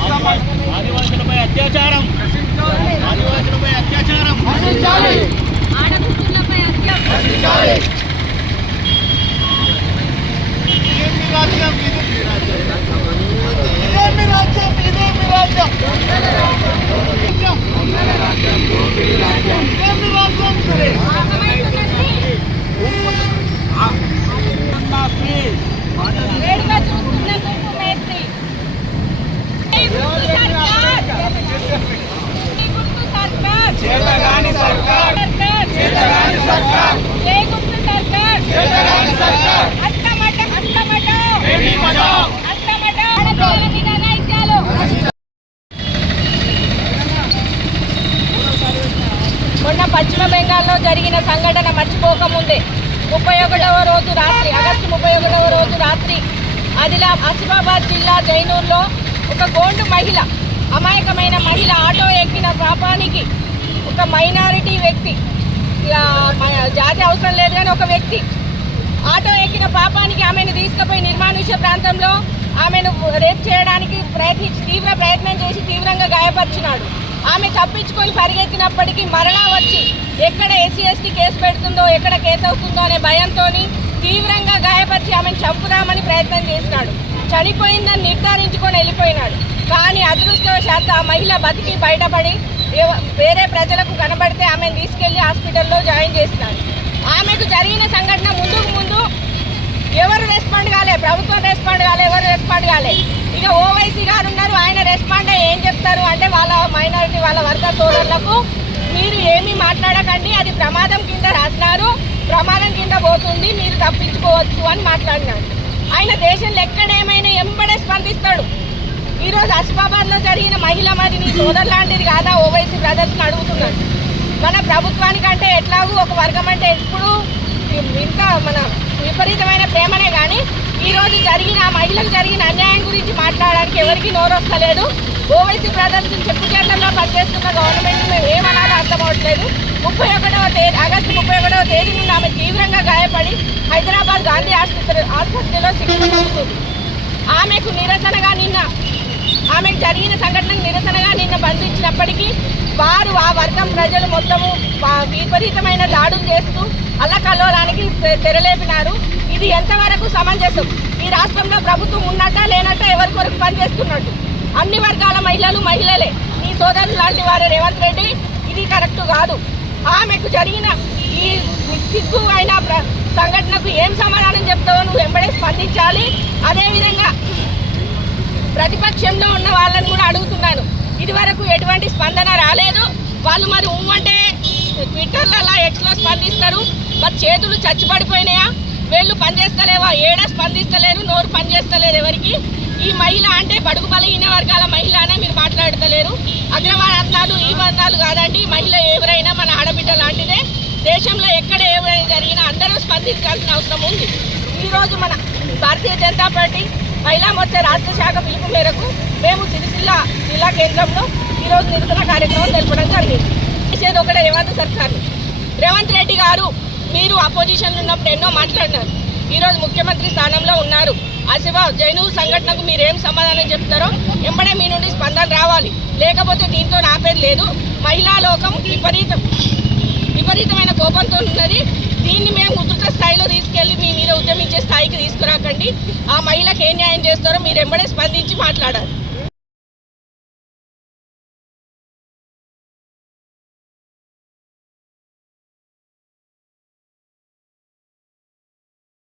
ఆదివాసులపై అత్యాచారం. ఆదివాసులపై అత్యాచారం. ముప్పై ఒకటవ రోజు రాత్రి ఆగస్టు ముప్పై ఒకటవ రోజు రాత్రి ఆదిలా ఆసిఫాబాద్ జిల్లా జైనూర్లో ఒక గోండు మహిళ అమాయకమైన మహిళ ఆటో ఎక్కిన పాపానికి ఒక మైనారిటీ వ్యక్తి జాతి అవసరం లేదు కానీ ఒక వ్యక్తి ఆటో ఎక్కిన పాపానికి ఆమెను తీసుకుపోయి నిర్మానుష్య ప్రాంతంలో ఆమెను రేప్ చేయడానికి ప్రయత్నించి తీవ్ర ప్రయత్నం చేసి తీవ్రంగా గాయపరిచినాడు. ఆమె తప్పించుకొని పరిగెత్తినప్పటికీ మరలా వచ్చి ఎక్కడ ఎస్సీ ఎస్టీ కేసు పెడుతుందో ఎక్కడ కేసు అవుతుందో అనే భయంతో తీవ్రంగా గాయపరిచి ఆమెను చంపుదామని ప్రయత్నం చేసినాడు చనిపోయిందని నిర్ధారించుకొని వెళ్ళిపోయినాడు. కానీ అదృష్టవశాత్తు ఆ మహిళ బతికి బయటపడి వేరే ప్రజలకు కనబడితే ఆమెను తీసుకెళ్ళి హాస్పిటల్లో జాయిన్ చేసినాడు ఆమెకు జరిగిన సంఘటన ముందుకు ముందు ఎవరు రెస్పాండ్ కాలే ప్రభుత్వం రెస్పాండ్ కాలే ఎవరు రెస్పాండ్ కాలే. ఇక ఓవైసీ గారు ఉన్నారు ఆయన రెస్పాండ్ ఏం చెప్తారు అంటే వాళ్ళ మైనారిటీ వాళ్ళ వర్గ సోదరులకు మీరు ఏమీ మాట్లాడకండి అది ప్రమాదం కింద రాసినారు ప్రమాదం కింద పోతుంది మీరు తప్పించుకోవచ్చు అని మాట్లాడినాడు ఆయన దేశంలో ఎక్కడేమైనా ఎంబడే స్పందిస్తాడు. ఈరోజు అస్మాబాద్లో జరిగిన మహిళ మరి నీ సోదరు లాంటిది కాదా? ఓవైసీ బ్రదర్స్ని అడుగుతున్నాడు. మన ప్రభుత్వానికంటే ఎట్లాగూ ఒక వర్గం అంటే ఎప్పుడు ఇంత మన విపరీతమైన ప్రేమనే కానీ ఈ రోజు జరిగిన ఆ మహిళకు జరిగిన అన్యాయం గురించి మాట్లాడడానికి ఎవరికి నోరొస్తలేదు. ఓవైసీ బ్రదర్స్ చెప్పు చేతల్లో పనిచేస్తున్న గవర్నమెంట్ మేము ఏమనాలో అర్థం ముప్పై ఒకటవ తేదీ ఆగస్టు ముప్పై ఒకటవ తేదీ నుండి ఆమె తీవ్రంగా గాయపడి హైదరాబాద్ గాంధీ ఆసుపత్రి ఆసుపత్రిలో చికిత్స పొందుతుంది. ఆమెకు నిరసనగా నిన్న ఆమెకు జరిగిన సంఘటనకు నిరసనగా నిన్న బంధించినప్పటికీ వారు ఆ వర్గం ప్రజలు మొత్తము విపరీతమైన దాడులు చేస్తూ అల్లకల్లోలానికి తె- తెరలేపినారు. ఇది ఎంతవరకు సమంజసం? ఈ రాష్ట్రంలో ప్రభుత్వం ఉన్నట్ట లేనట్ట ఎవరి కొరకు పనిచేస్తున్నట్టు? అన్ని వర్గాల మహిళలు మహిళలే. నీ సోదరులు లాంటి వారు రేవంత్ రెడ్డి ఇది కరెక్ట్ కాదు. ఆమెకు జరిగిన ఈ సిగ్గు అయిన సంఘటనకు ఏం సమాధానం చెప్తావో నువ్వు వెంబడే స్పందించాలి. అదేవిధంగా ప్రతిపక్షంలో ఉన్న వాళ్ళని కూడా అడుగుతున్నాను. ఇదివరకు ఎటువంటి స్పందన రాలేదు. వాళ్ళు మరి ఉమ్మంటే ట్విట్టర్లలో ఎక్స్లో స్పందిస్తారు? మరి చేతులు చచ్చిపడిపోయినాయా? వీళ్ళు పనిచేస్తలేవా? ఏడా స్పందిస్తలేరు? నోరు పనిచేస్తలేదు ఎవరికి? ఈ మహిళ అంటే బడుగు బలహీన వర్గాల మహిళ అనే మీరు మాట్లాడతలేరు. అగ్రవారాత్నాలు ఈ బంధాలు కాదండి. మహిళ ఎవరైనా మన ఆడబిడ్డ లాంటిదే. దేశంలో ఎక్కడ ఎవరైనా జరిగినా అందరూ స్పందించాల్సిన అవసరం ఉంది. ఈరోజు మన భారతీయ జనతా పార్టీ మహిళా మోర్చా రాష్ట్ర శాఖ పిలుపు మేరకు మేము సిరిసిల్ల జిల్లా కేంద్రంలో ఈరోజు నిరసన కార్యక్రమం జరపడం జరిగింది. చేసేది ఒకటే రేవంత్ సర్కార్. రేవంత్ రెడ్డి గారు మీరు అపోజిషన్లో ఉన్నప్పుడు ఎన్నో మాట్లాడినారు. ఈరోజు ముఖ్యమంత్రి స్థానంలో ఉన్నారు. ఆసిఫా జైను సంఘటనకు మీరు సమాధానం చెప్తారో ఎంబడే మీ నుండి స్పందన రావాలి. లేకపోతే దీంతో ఆపేది లేదు. మహిళా లోకం విపరీతం. విపరీతమైన కోపంతో ఉన్నది. దీన్ని మేము ఉధృత స్థాయిలో తీసుకెళ్ళి మీ మీద ఉద్యమించే స్థాయికి తీసుకురాకండి. ఆ మహిళకి ఏం న్యాయం చేస్తారో మీరు ఎంబడే స్పందించి మాట్లాడాలి.